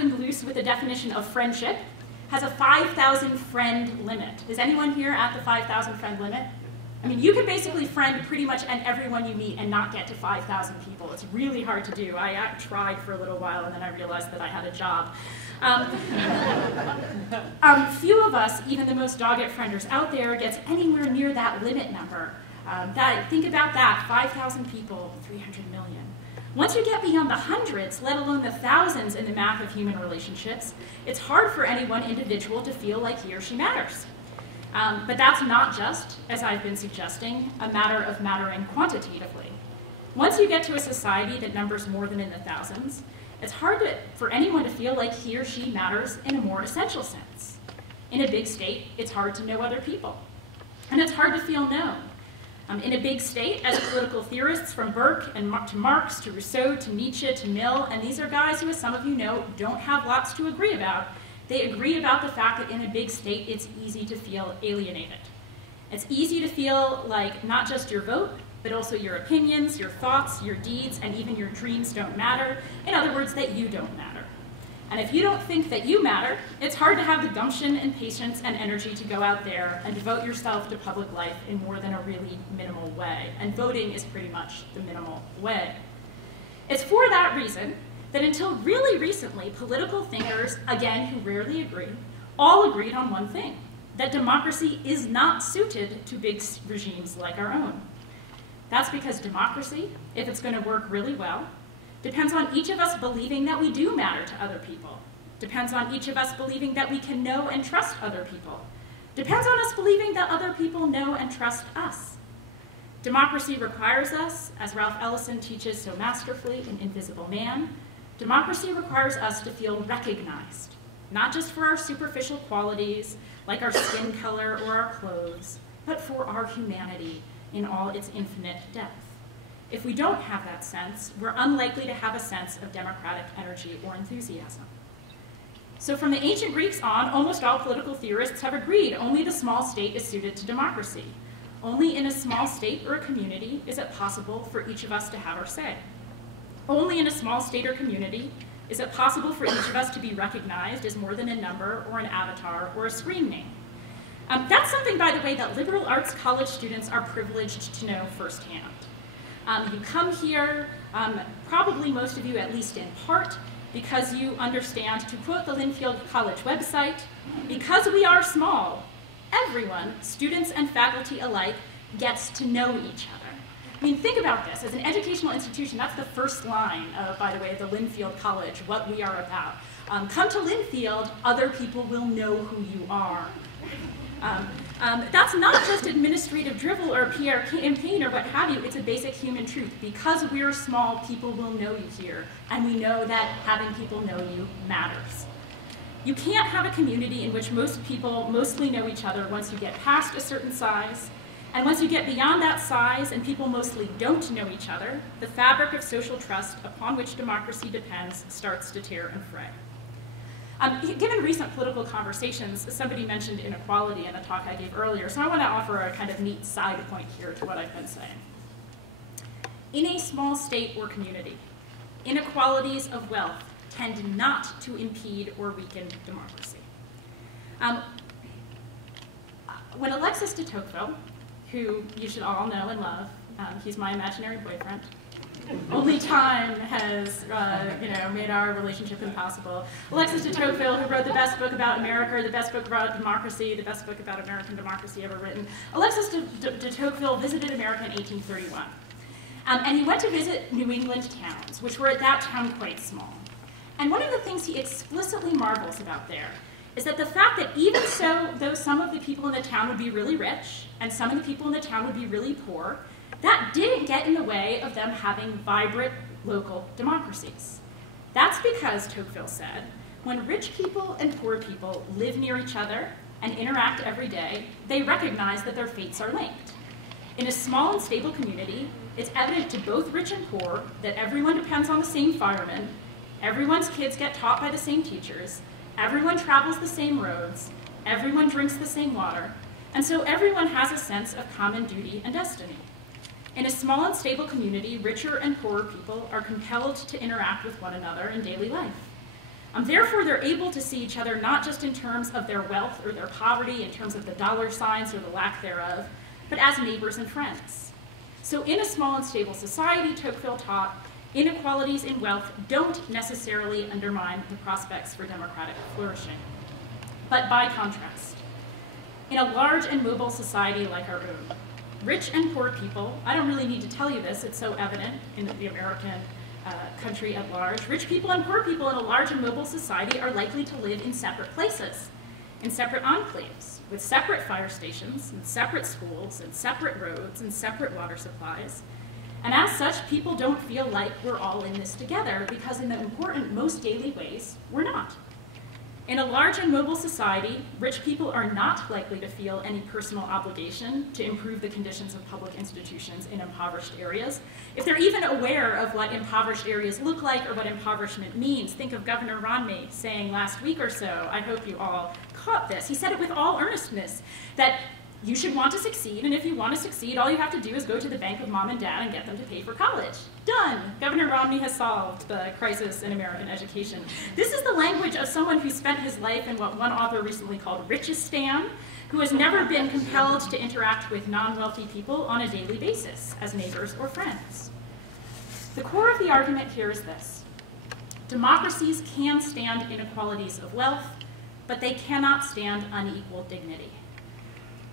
and loose with the definition of friendship, has a 5,000 friend limit. Is anyone here at the 5,000 friend limit? I mean, you can basically friend pretty much everyone you meet and not get to 5,000 people. It's really hard to do. I tried for a little while, and then I realized that I had a job. Few of us, even the most dogged frienders out there, gets anywhere near that limit number. Think about that, 5,000 people, 300 million. Once you get beyond the hundreds, let alone the thousands in the math of human relationships, it's hard for any one individual to feel like he or she matters. But that's not just, as I've been suggesting, a matter of mattering quantitatively. Once you get to a society that numbers more than in the thousands, it's hard for anyone to feel like he or she matters in a more essential sense. In a big state, it's hard to know other people. And it's hard to feel known. In a big state, as political theorists from Burke to Marx to Rousseau to Nietzsche to Mill, and these are guys who, as some of you know, don't have lots to agree about, they agree about the fact that in a big state, it's easy to feel alienated. It's easy to feel like not just your vote, but also your opinions, your thoughts, your deeds, and even your dreams don't matter. In other words, that you don't matter. And if you don't think that you matter, it's hard to have the gumption and patience and energy to go out there and devote yourself to public life in more than a really minimal way. And voting is pretty much the minimal way. It's for that reason that until really recently, political thinkers, again, who rarely agree, all agreed on one thing, that democracy is not suited to big regimes like our own. That's because democracy, if it's going to work really well, depends on each of us believing that we do matter to other people. Depends on each of us believing that we can know and trust other people. Depends on us believing that other people know and trust us. Democracy requires us, as Ralph Ellison teaches so masterfully in Invisible Man, democracy requires us to feel recognized, not just for our superficial qualities, like our skin color or our clothes, but for our humanity in all its infinite depth. If we don't have that sense, we're unlikely to have a sense of democratic energy or enthusiasm. So from the ancient Greeks on, almost all political theorists have agreed only the small state is suited to democracy. Only in a small state or a community is it possible for each of us to have our say. Only in a small state or community is it possible for each of us to be recognized as more than a number or an avatar or a screen name. That's something, by the way, that liberal arts college students are privileged to know firsthand. You come here, probably most of you at least in part, because you understand, to quote the Linfield College website, because we are small, everyone, students and faculty alike, gets to know each other. I mean, think about this. As an educational institution, that's the first line, by the way, of the Linfield College, what we are about. Come to Linfield, other people will know who you are. That's not just administrative drivel or PR campaign or what have you, it's a basic human truth. Because we're small, people will know you here, and we know that having people know you matters. You can't have a community in which most people mostly know each other once you get past a certain size, and once you get beyond that size and people mostly don't know each other, the fabric of social trust upon which democracy depends starts to tear and fray. Given recent political conversations, somebody mentioned inequality in a talk I gave earlier, so I want to offer a kind of neat side point here to what I've been saying. In a small state or community, inequalities of wealth tend not to impede or weaken democracy. When Alexis de Tocqueville, who you should all know and love, he's my imaginary boyfriend, only time has made our relationship impossible. Alexis de Tocqueville, who wrote the best book about America, the best book about democracy, the best book about American democracy ever written. Alexis de Tocqueville visited America in 1831. And he went to visit New England towns, which were at that time quite small. And one of the things he explicitly marvels about there is that the fact that even so, though some of the people in the town would be really rich, and some of the people in the town would be really poor, that didn't get in the way of them having vibrant local democracies. That's because, Tocqueville said, when rich people and poor people live near each other and interact every day, they recognize that their fates are linked. In a small and stable community, it's evident to both rich and poor that everyone depends on the same firemen, everyone's kids get taught by the same teachers, everyone travels the same roads, everyone drinks the same water, and so everyone has a sense of common duty and destiny. In a small and stable community, richer and poorer people are compelled to interact with one another in daily life. Therefore, they're able to see each other not just in terms of their wealth or their poverty, in terms of the dollar signs or the lack thereof, but as neighbors and friends. So in a small and stable society, Tocqueville taught, inequalities in wealth don't necessarily undermine the prospects for democratic flourishing. But by contrast, in a large and mobile society like our own, rich and poor people, I don't really need to tell you this, it's so evident in the American country at large, rich people and poor people in a large and mobile society are likely to live in separate places, in separate enclaves, with separate fire stations, and separate schools, and separate roads, and separate water supplies. And as such, people don't feel like we're all in this together, because in the important, most daily ways, we're not. In a large and mobile society, rich people are not likely to feel any personal obligation to improve the conditions of public institutions in impoverished areas. If they're even aware of what impoverished areas look like or what impoverishment means, think of Governor Romney saying last week or so, I hope you all caught this. He said it with all earnestness, that you should want to succeed, and if you want to succeed, all you have to do is go to the bank of mom and dad and get them to pay for college. Done! Governor Romney has solved the crisis in American education. This is the language of someone who spent his life in what one author recently called Richistan, who has never been compelled to interact with non-wealthy people on a daily basis as neighbors or friends. The core of the argument here is this. Democracies can stand inequalities of wealth, but they cannot stand unequal dignity.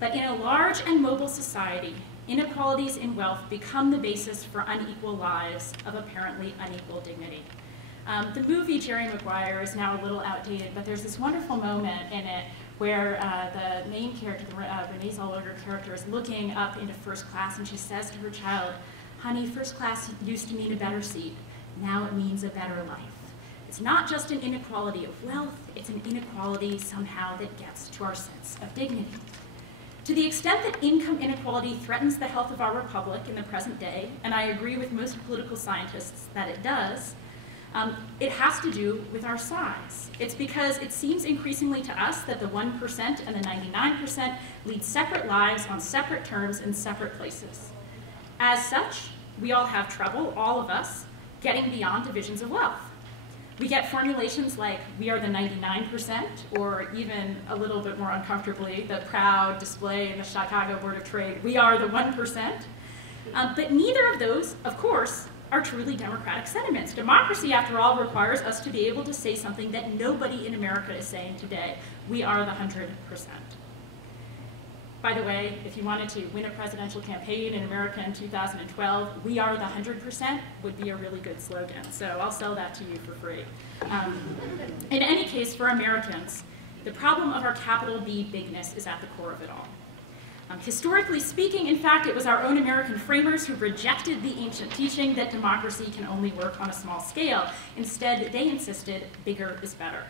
But in a large and mobile society, inequalities in wealth become the basis for unequal lives of apparently unequal dignity. The movie Jerry Maguire is now a little outdated, but there's this wonderful moment in it where the main character, the Renee Zellweger character, is looking up into first class, and she says to her child, honey, first class used to mean a better seat. Now it means a better life. It's not just an inequality of wealth, it's an inequality somehow that gets to our sense of dignity. To the extent that income inequality threatens the health of our republic in the present day, and I agree with most political scientists that it does, it has to do with our size. It's because it seems increasingly to us that the 1% and the 99% lead separate lives on separate terms in separate places. As such, we all have trouble, all of us, getting beyond divisions of wealth. We get formulations like, we are the 99%, or even a little bit more uncomfortably, the proud display in the Chicago Board of Trade, we are the 1%. But neither of those, of course, are truly democratic sentiments. Democracy, after all, requires us to be able to say something that nobody in America is saying today. We are the 100%. By the way, if you wanted to win a presidential campaign in America in 2012, we are the 100% would be a really good slogan. So I'll sell that to you for free. In any case, for Americans, the problem of our capital B bigness is at the core of it all. Historically speaking, in fact, it was our own American framers who rejected the ancient teaching that democracy can only work on a small scale. Instead, they insisted bigger is better.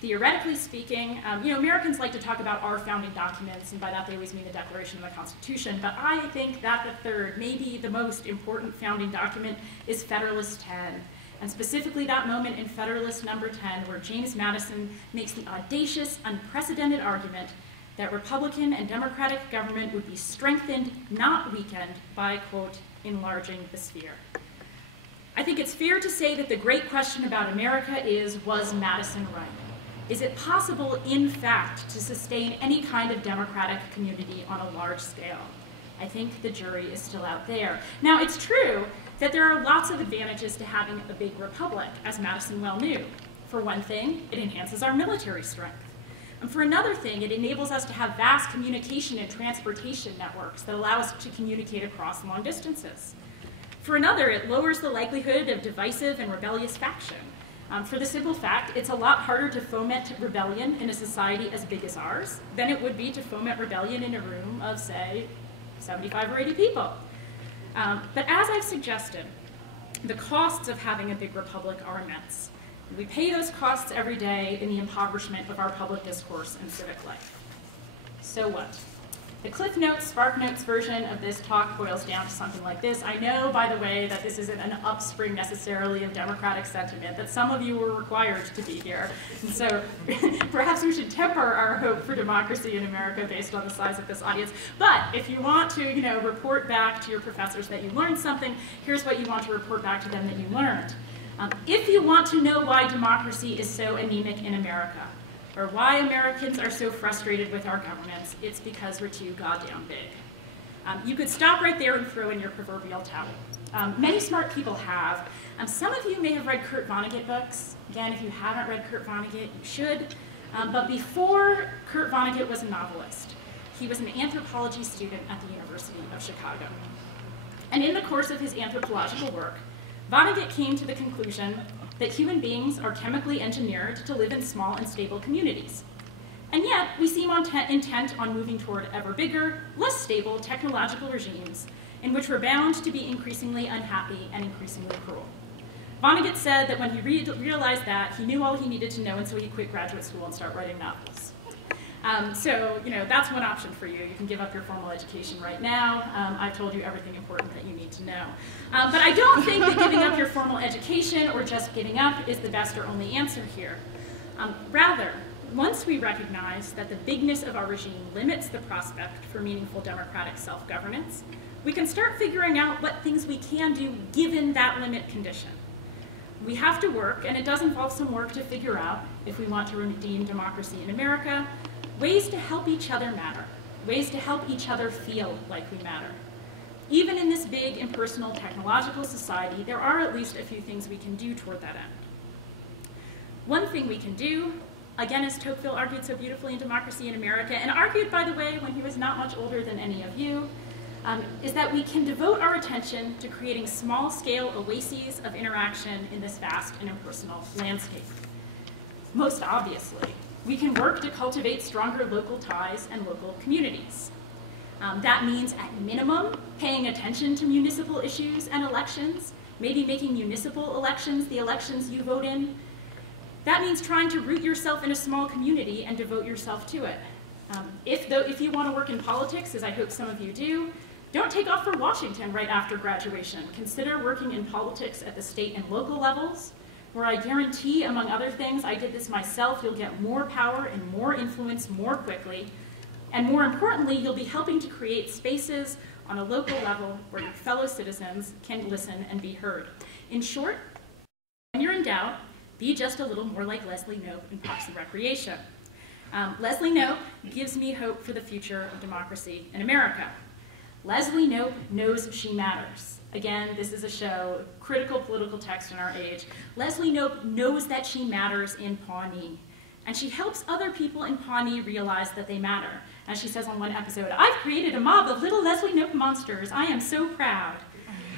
Theoretically speaking, Americans like to talk about our founding documents, and by that they always mean the Declaration and the Constitution, but I think that the third, maybe the most important founding document is Federalist 10, and specifically that moment in Federalist number 10 where James Madison makes the audacious, unprecedented argument that Republican and Democratic government would be strengthened, not weakened, by, quote, enlarging the sphere. I think it's fair to say that the great question about America is, was Madison right? Is it possible, in fact, to sustain any kind of democratic community on a large scale? I think the jury is still out there. Now, it's true that there are lots of advantages to having a big republic, as Madison well knew. For one thing, it enhances our military strength. And for another thing, it enables us to have vast communication and transportation networks that allow us to communicate across long distances. For another, it lowers the likelihood of divisive and rebellious faction. For the simple fact, it's a lot harder to foment rebellion in a society as big as ours than it would be to foment rebellion in a room of, say, 75 or 80 people. But as I've suggested, the costs of having a big republic are immense. We pay those costs every day in the impoverishment of our public discourse and civic life. So what? The Cliff Notes, Spark Notes version of this talk boils down to something like this. I know, by the way, that this isn't an upspring necessarily of democratic sentiment, that some of you were required to be here. And so perhaps we should temper our hope for democracy in America based on the size of this audience. But if you want to, report back to your professors that you learned something, here's what you want to report back to them that you learned. If you want to know why democracy is so anemic in America, or why Americans are so frustrated with our governments, it's because we're too goddamn big. You could stop right there and throw in your proverbial towel. Many smart people have. Some of you may have read Kurt Vonnegut books. Again, if you haven't read Kurt Vonnegut, you should. But before Kurt Vonnegut was a novelist, he was an anthropology student at the University of Chicago. And in the course of his anthropological work, Vonnegut came to the conclusion that human beings are chemically engineered to live in small and stable communities. And yet, we seem intent on moving toward ever bigger, less stable technological regimes in which we're bound to be increasingly unhappy and increasingly cruel. Vonnegut said that when he realized that, he knew all he needed to know, and so he quit graduate school and started writing novels. So, that's one option for you. You can give up your formal education right now. I've told you everything important that you need to know. But I don't think that giving up your formal education or just giving up is the best or only answer here. Rather, once we recognize that the bigness of our regime limits the prospect for meaningful democratic self-governance, we can start figuring out what things we can do given that limit condition. We have to work, and it does involve some work to figure out, if we want to redeem democracy in America, ways to help each other matter, ways to help each other feel like we matter. Even in this big, impersonal, technological society, there are at least a few things we can do toward that end. One thing we can do, again, as Tocqueville argued so beautifully in Democracy in America, and argued, by the way, when he was not much older than any of you, is that we can devote our attention to creating small-scale oases of interaction in this vast and impersonal landscape. Most obviously, we can work to cultivate stronger local ties and local communities. That means, at minimum, paying attention to municipal issues and elections, maybe making municipal elections the elections you vote in. That means trying to root yourself in a small community and devote yourself to it. If you want to work in politics, as I hope some of you do, don't take off for Washington right after graduation. Consider working in politics at the state and local levels, where I guarantee, among other things, I did this myself, you'll get more power and more influence more quickly. And more importantly, you'll be helping to create spaces on a local level where your fellow citizens can listen and be heard. In short, when you're in doubt, be just a little more like Leslie Knope in Parks and Recreation. Leslie Knope gives me hope for the future of democracy in America. Leslie Knope knows she matters. Again, this is a show, critical political text in our age. Leslie Knope knows that she matters in Pawnee. And she helps other people in Pawnee realize that they matter. As she says on one episode, I've created a mob of little Leslie Knope monsters. I am so proud.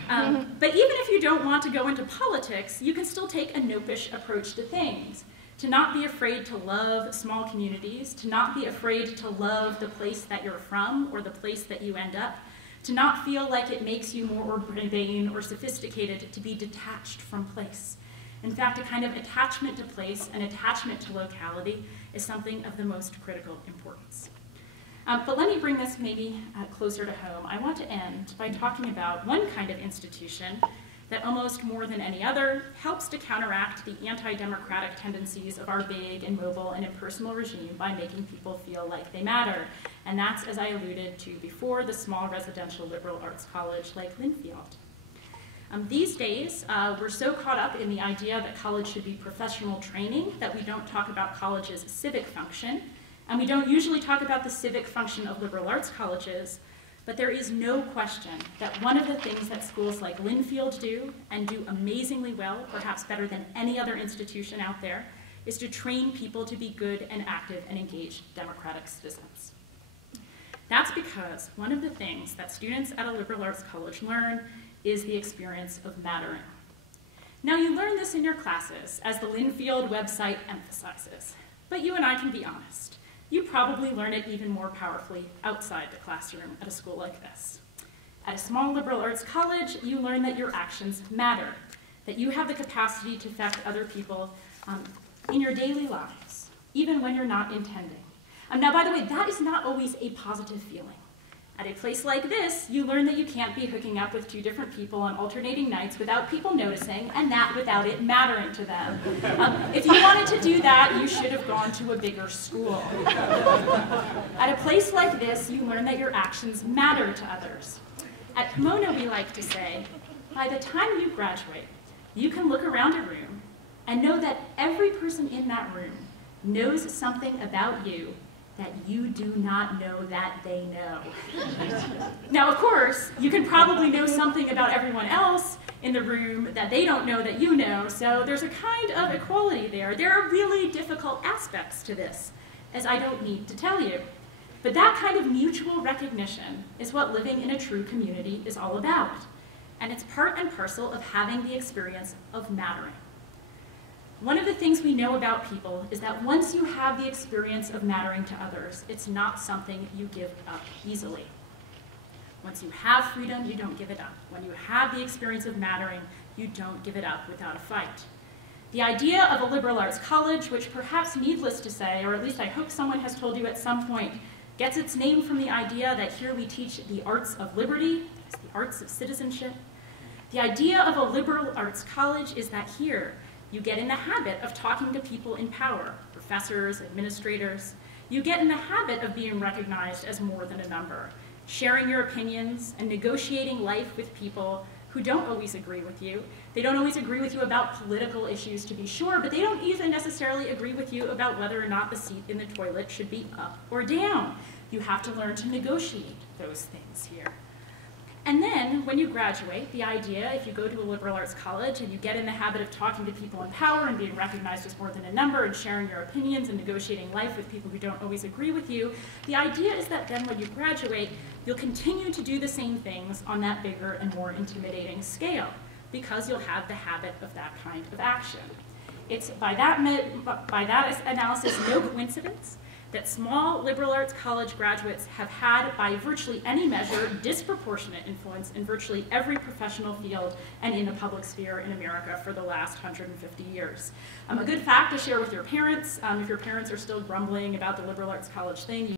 But even if you don't want to go into politics, you can still take a Knope-ish approach to things. To not be afraid to love small communities, to not be afraid to love the place that you're from or the place that you end up, to not feel like it makes you more urbane or sophisticated to be detached from place. In fact, a kind of attachment to place and attachment to locality is something of the most critical importance. But let me bring this maybe closer to home. I want to end by talking about one kind of institution that almost more than any other helps to counteract the anti-democratic tendencies of our big and mobile and impersonal regime by making people feel like they matter. And that's, as I alluded to before, the small residential liberal arts college like Linfield. These days, we're so caught up in the idea that college should be professional training that we don't talk about college's civic function, and we don't usually talk about the civic function of liberal arts colleges, but there is no question that one of the things that schools like Linfield do, and do amazingly well, perhaps better than any other institution out there, is to train people to be good and active and engaged democratic citizens. That's because one of the things that students at a liberal arts college learn is the experience of mattering. Now, you learn this in your classes, as the Linfield website emphasizes, but you and I can be honest. You probably learn it even more powerfully outside the classroom at a school like this. At a small liberal arts college, you learn that your actions matter, that you have the capacity to affect other people in your daily lives, even when you're not intending. Now, by the way, that is not always a positive feeling. At a place like this, you learn that you can't be hooking up with two different people on alternating nights without people noticing, and that without it mattering to them. If you wanted to do that, you should have gone to a bigger school. At a place like this, you learn that your actions matter to others. At Pomona, we like to say, by the time you graduate, You can look around a room and know that every person in that room knows something about you that you do not know that they know. Now, of course, you can probably know something about everyone else in the room that they don't know that you know, so there's a kind of equality there. There are really difficult aspects to this, as I don't need to tell you. But that kind of mutual recognition is what living in a true community is all about. And it's part and parcel of having the experience of mattering. One of the things we know about people is that once you have the experience of mattering to others, it's not something you give up easily. Once you have freedom, you don't give it up. When you have the experience of mattering, you don't give it up without a fight. The idea of a liberal arts college, which perhaps needless to say, or at least I hope someone has told you at some point, gets its name from the idea that here we teach the arts of liberty, the arts of citizenship. The idea of a liberal arts college is that here you get in the habit of talking to people in power, professors, administrators. You get in the habit of being recognized as more than a number, sharing your opinions and negotiating life with people who don't always agree with you. They don't always agree with you about political issues, to be sure, but they don't even necessarily agree with you about whether or not the seat in the toilet should be up or down. You have to learn to negotiate those things here. And then, when you graduate, the idea, if you go to a liberal arts college and you get in the habit of talking to people in power and being recognized as more than a number and sharing your opinions and negotiating life with people who don't always agree with you, the idea is that then when you graduate, you'll continue to do the same things on that bigger and more intimidating scale, because you'll have the habit of that kind of action. It's by that analysis no coincidence that small liberal arts college graduates have had, by virtually any measure, disproportionate influence in virtually every professional field and in the public sphere in America for the last 150 years. A good fact to share with your parents, if your parents are still grumbling about the liberal arts college thing,